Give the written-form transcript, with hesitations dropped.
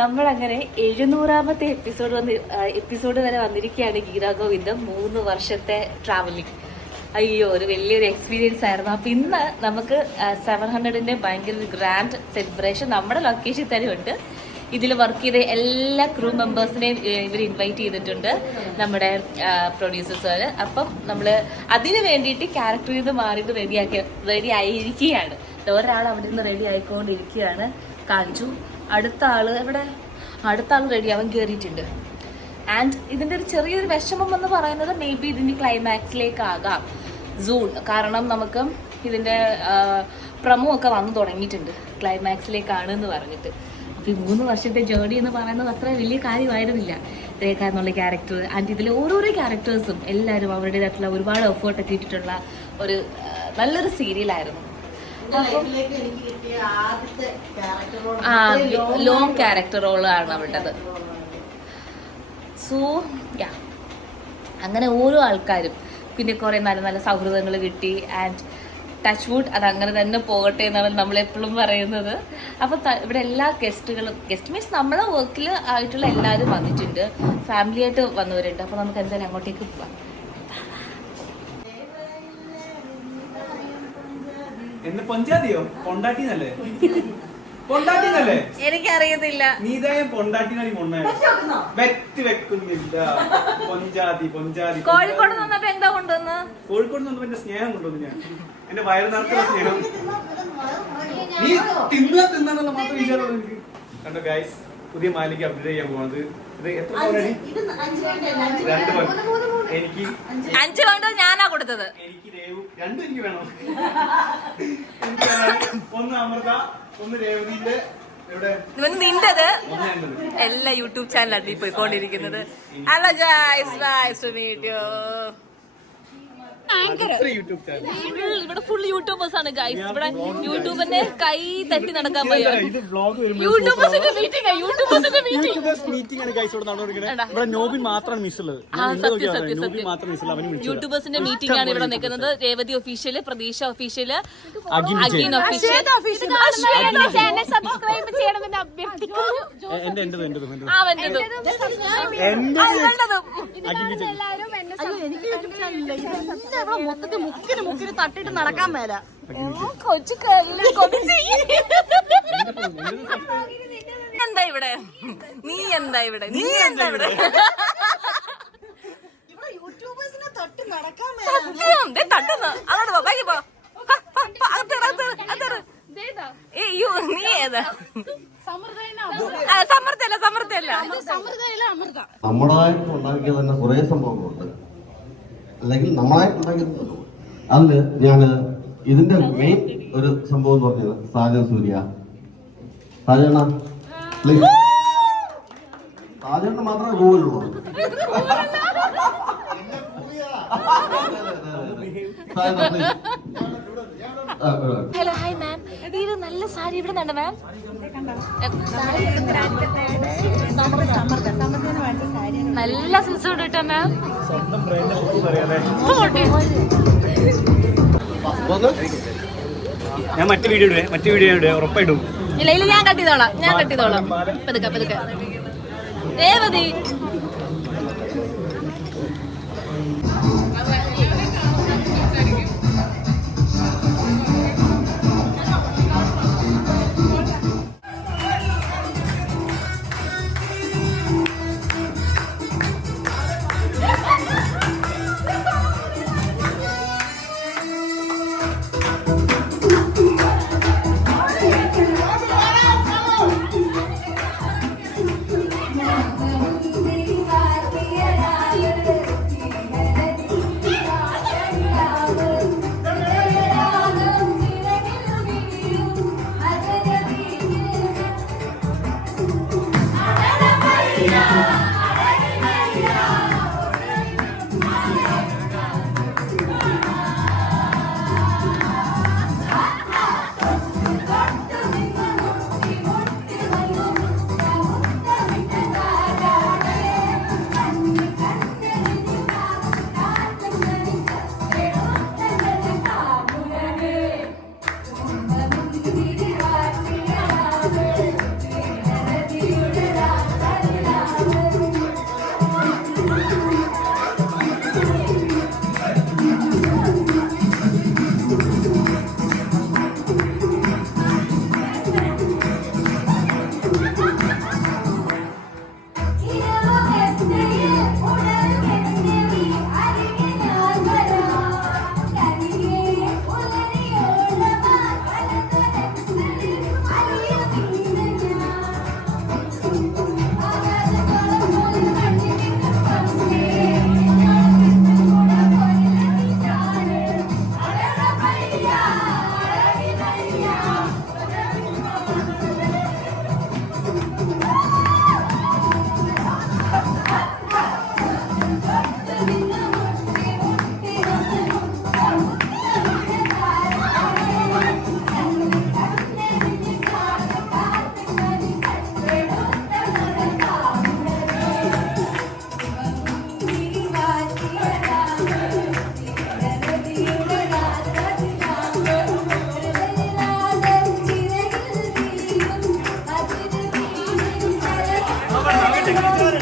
നമ്മളങ്ങനെ 700ാമത്തെ എപ്പിസോഡ് വരെ വന്നിരിക്കുകയാണ്. ഗീതാഗോവിന്ദം 3 വർഷത്തെ ട്രാവലിംഗ്. അയ്യോ, ഒരു വലിയൊരു എക്സ്പീരിയൻസ് ആയിരുന്നു. അപ്പം ഇന്ന് നമുക്ക് 700ന്റെ ഭയങ്കര ഒരു ഗ്രാൻഡ് സെലിബ്രേഷൻ നമ്മുടെ ലൊക്കേഷൻ തന്നെ ഉണ്ട്. ഇതിൽ വർക്ക് ചെയ്ത എല്ലാ ക്രൂ മെമ്പേഴ്സിനെയും ഇവർ ഇൻവൈറ്റ് ചെയ്തിട്ടുണ്ട്, നമ്മുടെ പ്രൊഡ്യൂസേഴ്സുകൾ. അപ്പം നമ്മൾ അതിന് വേണ്ടിയിട്ട് ക്യാരക്ടറിൽ നിന്ന് മാറിയിട്ട് റെഡി ആയിരിക്കുകയാണ്. ഒരാൾ അവിടെ നിന്ന് റെഡി ആയിക്കൊണ്ടിരിക്കുകയാണ്, കാഞ്ചു. അടുത്ത ആൾ റെഡി ആവാൻ കയറിയിട്ടുണ്ട്. ആൻഡ് ഇതിൻ്റെ ഒരു ചെറിയൊരു വിഷമം എന്ന് പറയുന്നത് മേ ബി ഇതിൻ്റെ ക്ലൈമാക്സിലേക്കാകാം സൂൺ. കാരണം നമുക്ക് ഇതിൻ്റെ പ്രമോ ഒക്കെ വന്നു തുടങ്ങിയിട്ടുണ്ട്, ക്ലൈമാക്സിലേക്കാണ് എന്ന് പറഞ്ഞിട്ട്. അപ്പോൾ ഈ 3 വർഷത്തെ ജേർണി എന്ന് പറയുന്നത് അത്ര വലിയ കാര്യമായിരുന്നില്ല. രേഖ എന്നുള്ള ക്യാരക്ടർ ആൻഡ് ഇതിലെ ഓരോരോ ക്യാരക്ടേഴ്സും എല്ലാവരും അവരുടേതായിട്ടുള്ള ഒരുപാട് എഫേർട്ടൊക്കെ ഇട്ടിട്ടുള്ള ഒരു നല്ലൊരു സീരിയലായിരുന്നു. ലോങ് ക്യാരക്ടർ റോളാണ് അവളുടേത്. സോ അങ്ങനെ ഓരോ ആൾക്കാരും പിന്നെ കുറെ നല്ല നല്ല സൗഹൃദങ്ങൾ കിട്ടി. ആൻഡ് ടച്ച് വുഡ് അത് അങ്ങനെ തന്നെ പോകട്ടെ എന്നാണ് നമ്മളെപ്പോഴും പറയുന്നത്. അപ്പൊ ഇവിടെ എല്ലാ ഗസ്റ്റ് മീൻസ് നമ്മളെ വർക്കിൽ ആയിട്ടുള്ള എല്ലാവരും വന്നിട്ടുണ്ട്, ഫാമിലി ആയിട്ട് വന്നവരുണ്ട്. അപ്പൊ നമുക്ക് എന്തായാലും അങ്ങോട്ടേക്ക് പോവാം. എനിക്കറിയത്തില്ല. കോഴിക്കോട് നിന്നിട്ട് എന്താ കൊണ്ടുവന്ന്? കോഴിക്കോട് നിന്നപ്പോ എന്റെ സ്നേഹം കൊണ്ടുവന്നു. ഞാൻ എന്റെ വയറ് നിറച്ചുള്ള സ്നേഹം നീ തിന്നുള്ള മാത്രം വിചാരമുള്ളൂ എനിക്ക്. കണ്ടോ ഗൈസ്, പുതിയ മാലിക്ക് അപ്ഡേറ്റ് ചെയ്യാൻ പോകുന്നത്. ഇത് എത്ര പൗണ്ടാണ്? 2 പൗണ്ട്. എനിക്ക് 5 പൗണ്ട് ഞാനാ കൊടുത്തത്. എനിക്ക് രേവു 2 എനിക്ക് വേണം. ഒന്ന് അമൃത, ഒന്ന് രേവതിന്റെ. നിന്റത് എല്ലാ യൂട്യൂബ് ചാനലാണ് ഈ പോയിക്കൊണ്ടിരിക്കുന്നത്. Hello guys, nice to meet you. ഇവിടെ ഫുൾ യൂട്യൂബേഴ്സ് ആണ് ഗൈസ്. ഇവിടെ യൂട്യൂബിന്റെ കൈ തട്ടി നടക്കാൻ യൂട്യൂബേഴ്സിന്റെ മീറ്റിംഗ് യൂട്യൂബേഴ്സിന്റെ മീറ്റിംഗ് ആണ് ഇവിടെ നിൽക്കുന്നത്. രേവതി ഒഫീഷ്യല്, പ്രതീക്ഷ ഒഫീഷ്യല്, അഗീൻ ഒഫീഷ്യൽ. സബ്സ്ക്രൈബ് ചെയ്യണമെന്ന് അഭ്യർത്ഥിക്കുന്നു. മുക്കിന് തട്ടിട്ട് നടക്കാൻ മേല. എന്താ ഇവിടെ? നീ എന്താ ഇവിടെ? യൂട്യൂബേഴ്സിനെ തട്ടി നടക്കാൻ മേല. തട്ടുന്നു. അതോട് പോ, ബാക്കി പോ. നീ ഏതാ? നമ്മളായിട്ട് ഉണ്ടാക്കിയ തന്നെ കുറെ സംഭവങ്ങളുണ്ട്, അല്ലെങ്കിൽ നമ്മളായിട്ട് ഉണ്ടാക്കിയതല്ലോ. അതില് ഞാന് ഇതിന്റെ മെയിൻ ഒരു സംഭവം എന്ന് പറഞ്ഞത് സാജൻ സൂര്യ. സാജന പ്ലീസ്. സാജന മാത്രമേ ഗൂഗിളുള്ളൂ. Hello, hi ma'am. ഇത് നല്ല സാരി ഇവിടെ നിന്നുണ്ട് മാം. നല്ല സിൽസോട് കിട്ടാ മാം. ഞാൻ മറ്റു വീഡിയോ ഉറപ്പായിട്ടും ഇല്ല ഞാൻ കട്ടിയതോളാം. പതുക്കെ രേവതി. ചെക്കൻ